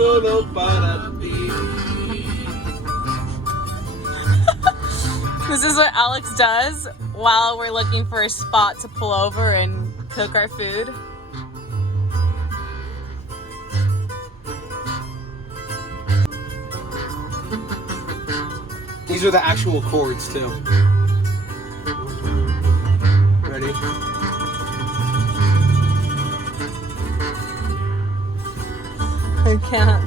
solo para ti. This is what Alex does while we're looking for a spot to pull over and cook our food. These are the actual chords too. Ready? I can't.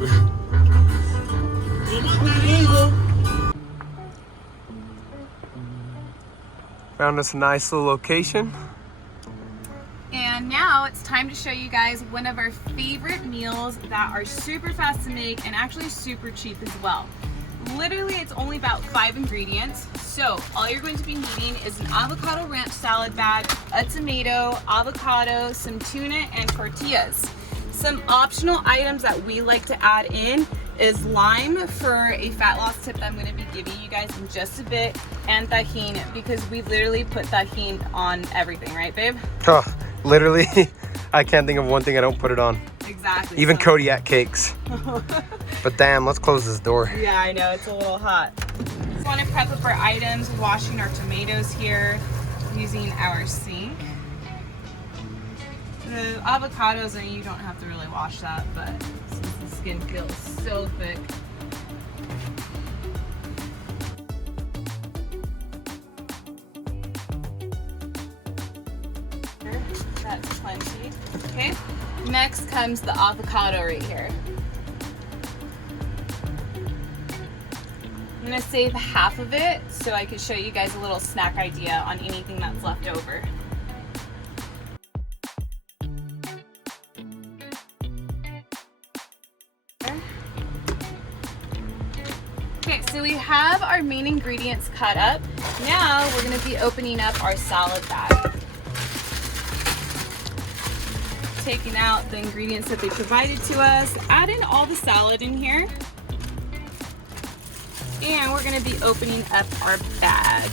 Found us a nice little location. And now it's time to show you guys one of our favorite meals that are super fast to make and actually super cheap as well. Literally, it's only about 5 ingredients. So all you're going to be needing is an avocado ranch salad bag, a tomato, avocado, some tuna, and tortillas. Some optional items that we like to add in is lime for a fat loss tip that I'm going to be giving you guys in just a bit, and tahini, because we literally put tahini on everything, right babe? Oh, literally, I can't think of one thing I don't put it on. Exactly. Even so. Kodiak cakes. But damn, let's close this door. Yeah, I know, it's a little hot. Just want to prep up our items, washing our tomatoes here, using our sink. The avocados, and you don't have to really wash that, but since the skin feels so thick. That's plenty. Okay, next comes the avocado right here. I'm gonna save half of it so I can show you guys a little snack idea on anything that's left over. Okay, so we have our main ingredients cut up. Now we're gonna be opening up our salad bag. Taking out the ingredients that they provided to us, add in all the salad in here. And we're gonna be opening up our bag.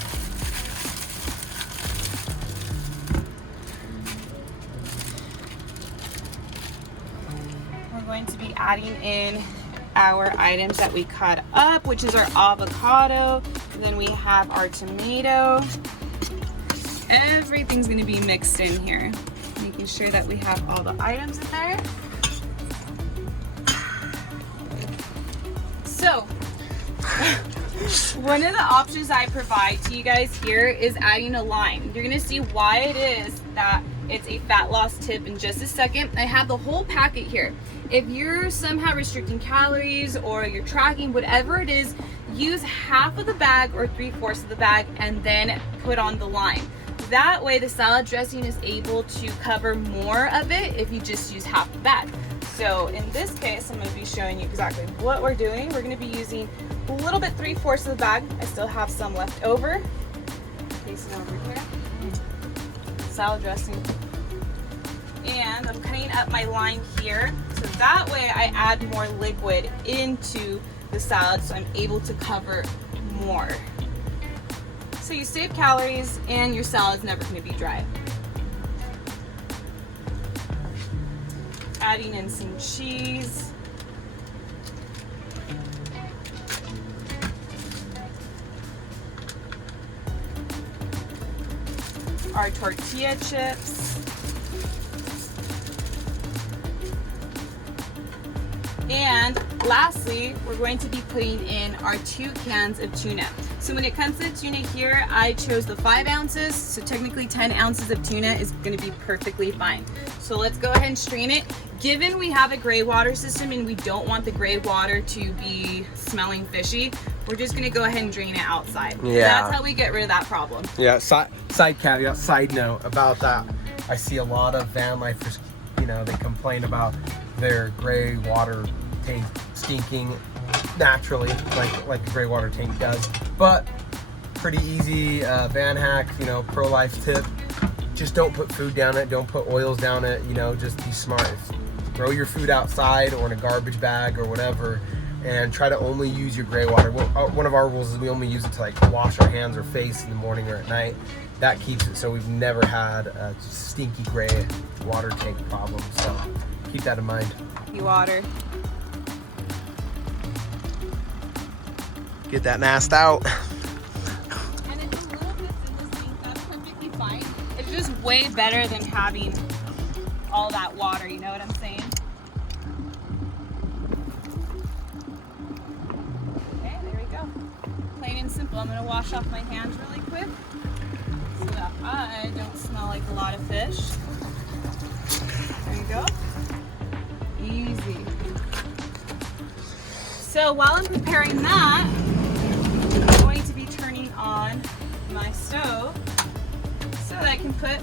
We're going to be adding in our items that we cut up, which is our avocado. And then we have our tomato. Everything's gonna be mixed in here. Making sure that we have all the items in there. So, one of the options I provide to you guys here is adding a lime. You're gonna see why it is that it's a fat loss tip in just a second. I have the whole packet here. If you're somehow restricting calories or you're tracking, whatever it is, use half of the bag or 3/4 of the bag and then put on the lime. That way the salad dressing is able to cover more of it if you just use half the bag. So in this case, I'm going to be showing you exactly what we're doing. We're going to be using a little bit 3/4 of the bag. I still have some left over. Placing over here. Salad dressing. And I'm cutting up my lime here. So that way I add more liquid into the salad so I'm able to cover more. So you save calories and your salad's never going to be dry. Adding in some cheese. Our tortilla chips. And lastly, we're going to be putting in our 2 cans of tuna. So when it comes to the tuna here, I chose the 5 ounces. So technically 10 ounces of tuna is going to be perfectly fine. So let's go ahead and strain it. Given we have a gray water system and we don't want the gray water to be smelling fishy, we're just going to go ahead and drain it outside. Yeah. That's how we get rid of that problem. Yeah, side caveat, side note about that. I see a lot of van lifers, you know, they complain about their gray water tank stinking naturally, like a gray water tank does. But pretty easy van hack, you know, pro-life tip. Just don't put food down it, don't put oils down it, you know, just be smart. Throw your food outside or in a garbage bag or whatever, and try to only use your gray water. One of our rules is we only use it to like wash our hands or face in the morning or at night. That keeps it so we've never had a stinky gray water tank problem. So keep that in mind. Water. Get that nasty out. And if a little bit's in the sink, that's perfectly fine. It's just way better than having all that water, you know what I'm saying? Okay, there we go. Plain and simple. I'm gonna wash off my hands really quick so that I don't smell like a lot of fish. There you go. Easy. So while I'm preparing that, I'm going to be turning on my stove so that I can put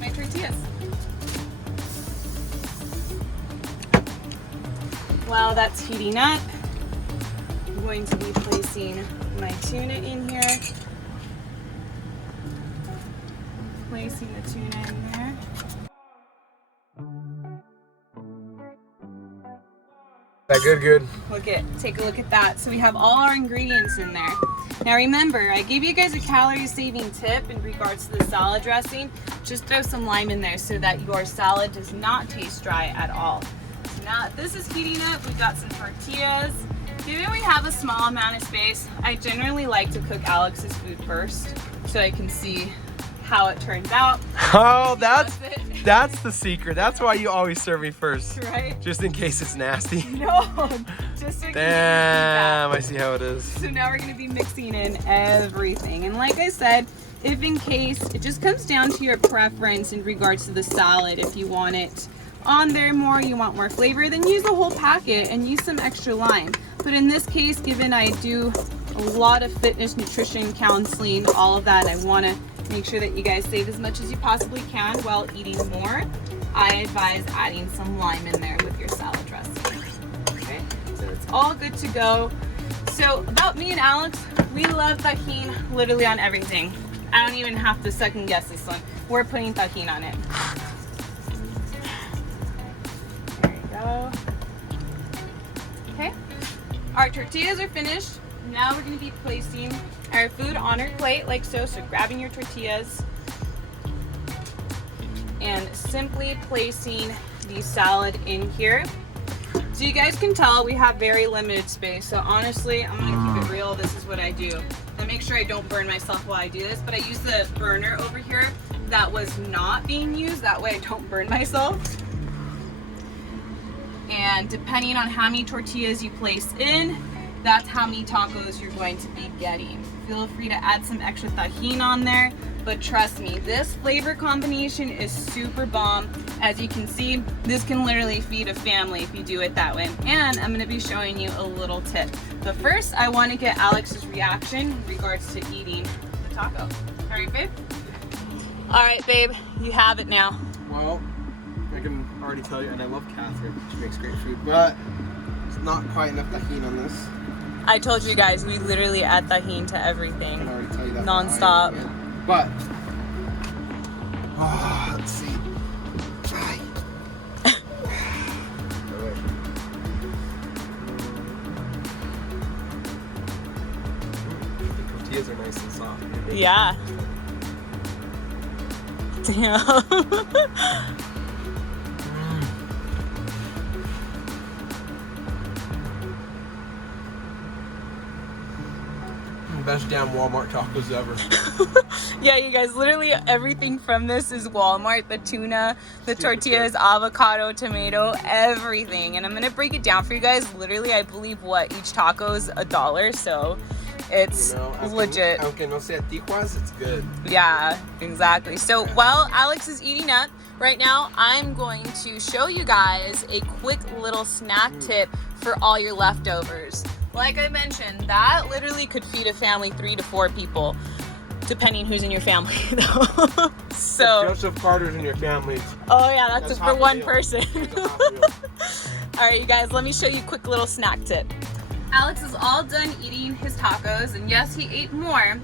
my tortillas. While that's heating up, I'm going to be placing my tuna in here. Placing the tuna in there. That good. Take a look at that. So we have all our ingredients in there. Now remember, I gave you guys a calorie saving tip in regards to the salad dressing. Just throw some lime in there so that your salad does not taste dry at all. So now this is heating up. We've got some tortillas. Given we have a small amount of space, I generally like to cook Alex's food first so I can see how it turns out. Oh, that's the secret. That's why you always serve me first. Right? Just in case it's nasty. No, just so Damn, I see how it is. So now we're gonna be mixing in everything. And like I said, if in case, it just comes down to your preference in regards to the salad. If you want it on there more, you want more flavor, then use the whole packet and use some extra lime. But in this case, given I do a lot of fitness, nutrition, counseling, all of that, I wanna make sure that you guys save as much as you possibly can while eating more. I advise adding some lime in there with your salad dressing. Okay, so it's all good to go. So about me and Alex, we love tajin literally on everything. I don't even have to second guess this one. We're putting tajin on it. There you go. Okay, our tortillas are finished. Now we're going to be placing our food on our plate like so. So grabbing your tortillas and simply placing the salad in here. So you guys can tell we have very limited space. So honestly, I'm going to keep it real. This is what I do. And make sure I don't burn myself while I do this. But I use the burner over here that was not being used. That way I don't burn myself. And depending on how many tortillas you place in, that's how many tacos you're going to be getting. Feel free to add some extra tajin on there, but trust me, this flavor combination is super bomb. As you can see, this can literally feed a family if you do it that way. And I'm gonna be showing you a little tip. But first, I wanna get Alex's reaction in regards to eating the taco. All right, babe? All right, babe, you have it now. Well, I can already tell you, and I love Catherine, she makes great food, but it's not quite enough tajin on this. I told you guys, we literally add tajin to everything. I can already tell you that. Non-stop. But, let's see. The tortillas are nice and soft. Yeah. Damn. Best damn Walmart tacos ever. Yeah, you guys, literally everything from this is Walmart. The tuna, the tortillas, avocado, tomato, everything. And I'm gonna break it down for you guys. Literally, I believe each taco is $1, so it's legit. Aunque no sea tijuas, it's good. Yeah, exactly. So while Alex is eating up, right now I'm going to show you guys a quick little snack tip for all your leftovers. Like I mentioned, that literally could feed a family 3 to 4 people, depending who's in your family though. So if Joseph Carter's in your family. Oh yeah, that's just for one person. All right, you guys, let me show you a quick little snack tip. Alex is all done eating his tacos, and yes, he ate more.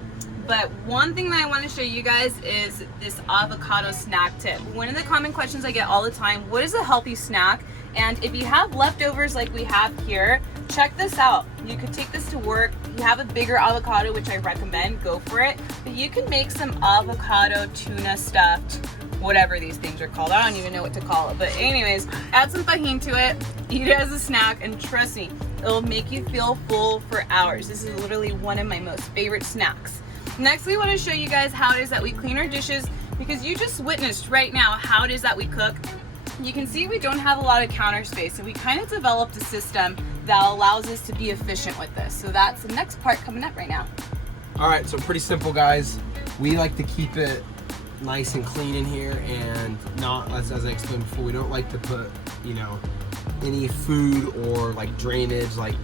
But one thing that I want to show you guys is this avocado snack tip. One of the common questions I get all the time, what is a healthy snack? And if you have leftovers like we have here, check this out. You could take this to work. You have a bigger avocado, which I recommend, go for it. But you can make some avocado tuna stuffed whatever these things are called. I don't even know what to call it. But anyways, add some tahini to it, eat it as a snack, and trust me, it'll make you feel full for hours. This is literally one of my most favorite snacks. Next, we want to show you guys how it is that we clean our dishes, because you just witnessed right now how it is that we cook. You can see we don't have a lot of counter space, so we kind of developed a system that allows us to be efficient with this. So that's the next part coming up right now. All right, so pretty simple, guys. We like to keep it nice and clean in here, and not, as I explained before, we don't like to put, you know, any food or like drainage, like,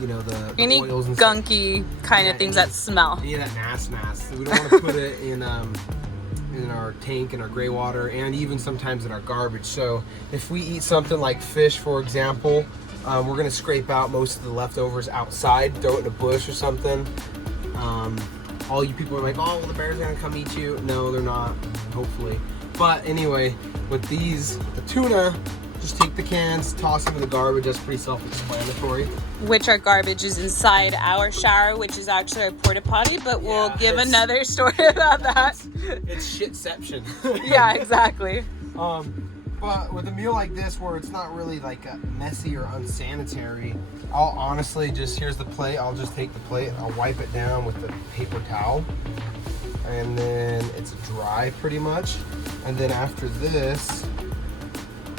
you know, the any oils and gunky kind of things that smell. Yeah, that mass. So we don't want to put it in our tank, in our gray water, and even sometimes in our garbage. So if we eat something like fish, for example, we're gonna scrape out most of the leftovers outside, throw it in a bush or something. All you people are like, oh, well, the bears are gonna come eat you. No, they're not, hopefully. But anyway, with these, the tuna, just take the cans, toss them in the garbage. That's pretty self-explanatory. Which our garbage is inside our shower, which is actually our porta potty, but we'll give another story about that. It's shitception. Yeah, exactly. But with a meal like this, where it's not really like messy or unsanitary, I'll honestly just, here's the plate, I'll just take the plate, I'll wipe it down with the paper towel, and then it's dry pretty much. And then after this,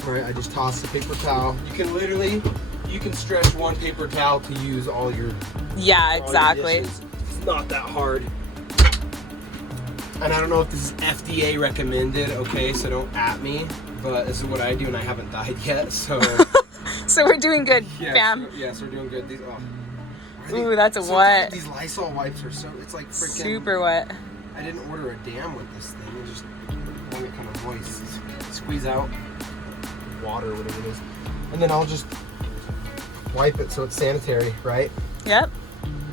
right, I just toss the paper towel. You can stretch one paper towel to use all your exactly. It's not that hard. And I don't know if this is FDA recommended, okay, so don't at me, but this is what I do, and I haven't died yet, so. So we're doing good, fam. Yes, we're doing good. These, ooh, that's a wet. These Lysol wipes are so, it's like freaking. Super wet. I didn't order a dam with this thing. It just want it kind of moist. Squeeze out water, whatever it is. And then I'll just wipe it so it's sanitary, right? Yep.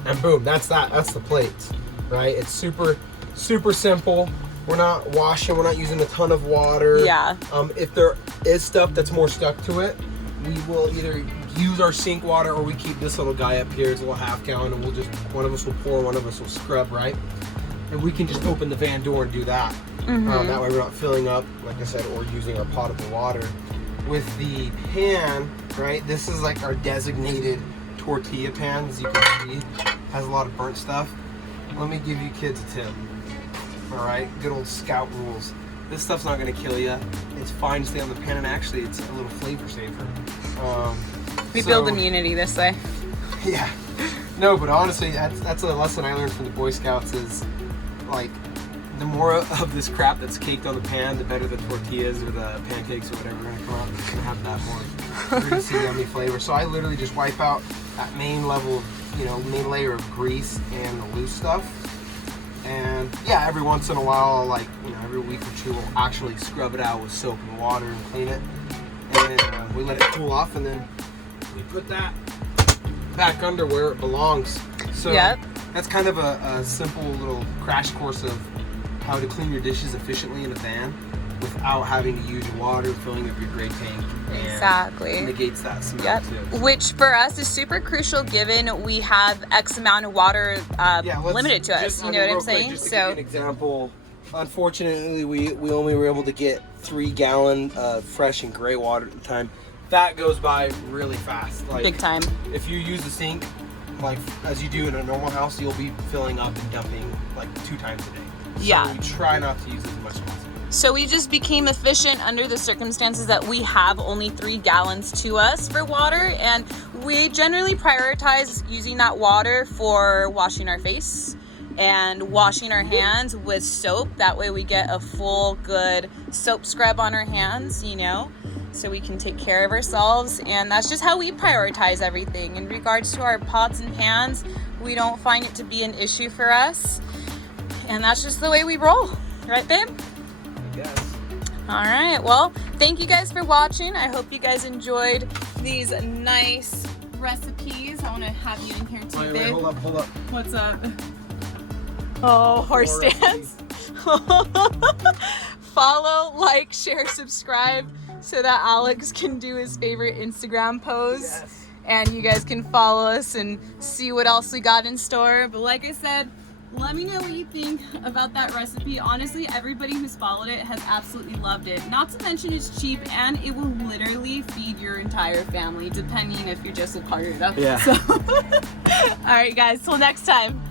And boom, that's that. That's the plate, right? It's super simple. We're not washing, we're not using a ton of water. Yeah. If there is stuff that's more stuck to it, we will either use our sink water, or we keep this little guy up here. It's a little half gallon, and we'll just, one of us will pour, one of us will scrub, right? And we can just open the van door and do that. That way we're not filling up, like I said, or using our potable water. With the pan, right, this is like our designated tortilla pan, as you can see. Has a lot of burnt stuff. Let me give you kids a tip. All right, good old scout rules. This stuff's not gonna kill you. It's fine to stay on the pan, and actually it's a little flavor saver. We build immunity this way. Yeah. No, but honestly, that's a lesson I learned from the Boy Scouts, is like, the more of this crap that's caked on the pan, the better the tortillas or the pancakes or whatever are gonna come out. It's gonna have that more greasy, yummy flavor. So I literally just wipe out that main level of, main layer of grease and the loose stuff. And yeah, every once in a while, like, every week or two, we'll actually scrub it out with soap and water and clean it. And then we let it cool off, and then we put that back under where it belongs. So that's kind of a simple little crash course of how to clean your dishes efficiently in a van without having to use your water, filling up your gray tank. Exactly. It negates that smell too. Which for us is super crucial, given we have X amount of water limited to us. You know what I'm saying? Just to give you an example, unfortunately, we only were able to get 3 gallon fresh and gray water at the time. That goes by really fast. Like, big time. If you use the sink, like as you do in a normal house, you'll be filling up and dumping like 2 times a day. So we try not to use as much as possible. So we just became efficient under the circumstances that we have only 3 gallons to us for water, and we generally prioritize using that water for washing our face and washing our hands with soap. That way we get a full good soap scrub on our hands, so we can take care of ourselves. And that's just how we prioritize everything. In regards to our pots and pans, we don't find it to be an issue for us. And that's just the way we roll. Right, babe? I guess. All right. Well, thank you guys for watching. I hope you guys enjoyed these nice recipes. I want to have you in here too, babe. Hold up. What's up? Oh, horse stance. Follow, like, share, subscribe so that Alex can do his favorite Instagram pose. Yes. And you guys can follow us and see what else we got in store. But like I said, let me know what you think about that recipe. Honestly, everybody who's followed it has absolutely loved it. Not to mention it's cheap and it will literally feed your entire family, depending if you're just a carter though. Yeah. So, all right guys, till next time.